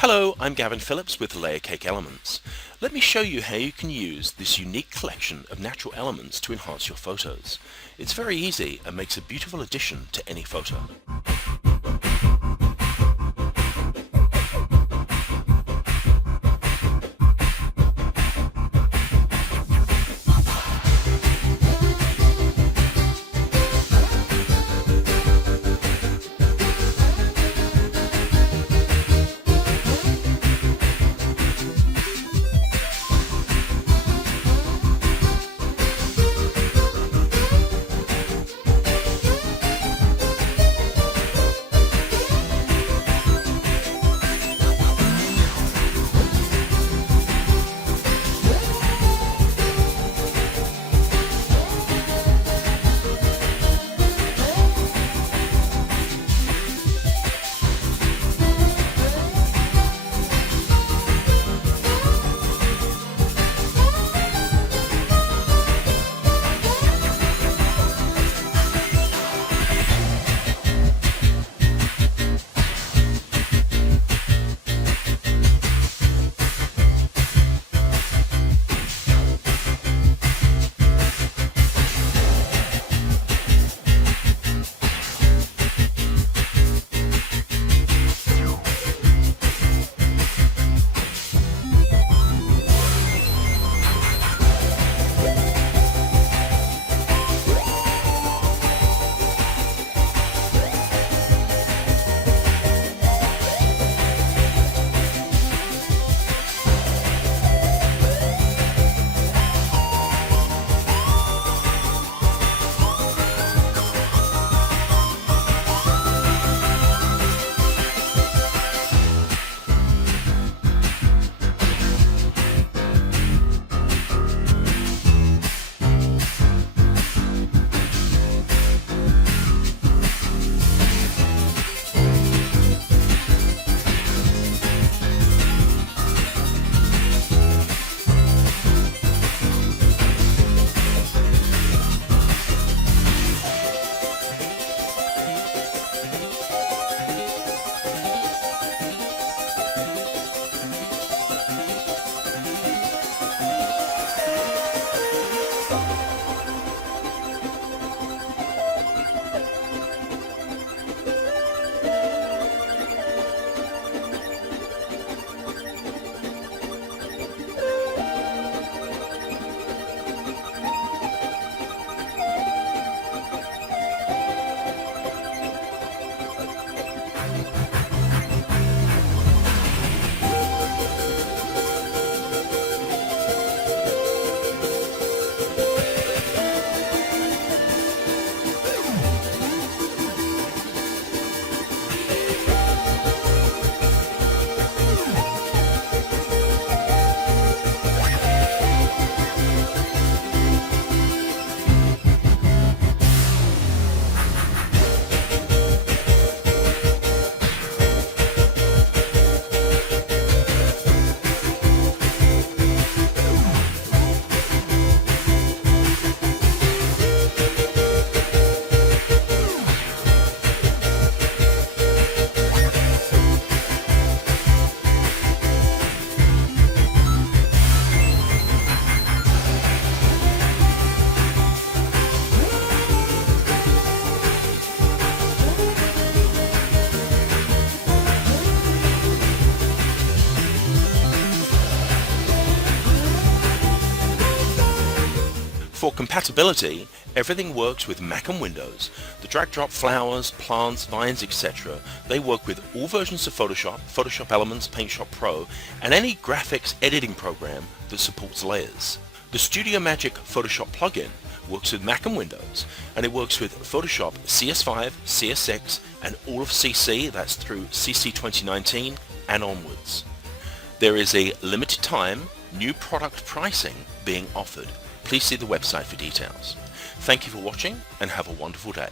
Hello, I'm Gavin Phillips with Layer Cake Elements. Let me show you how you can use this unique collection of natural elements to enhance your photos. It's very easy and makes a beautiful addition to any photo. For compatibility, everything works with Mac and Windows. The drag-drop flowers, plants, vines, etc. They work with all versions of Photoshop, Photoshop Elements, PaintShop Pro, and any graphics editing program that supports layers. The Studio Magic Photoshop plugin works with Mac and Windows, and it works with Photoshop CS5, CS6, and all of CC, that's through CC 2019 and onwards. There is a limited time new product pricing being offered. Please see the website for details. Thank you for watching and have a wonderful day.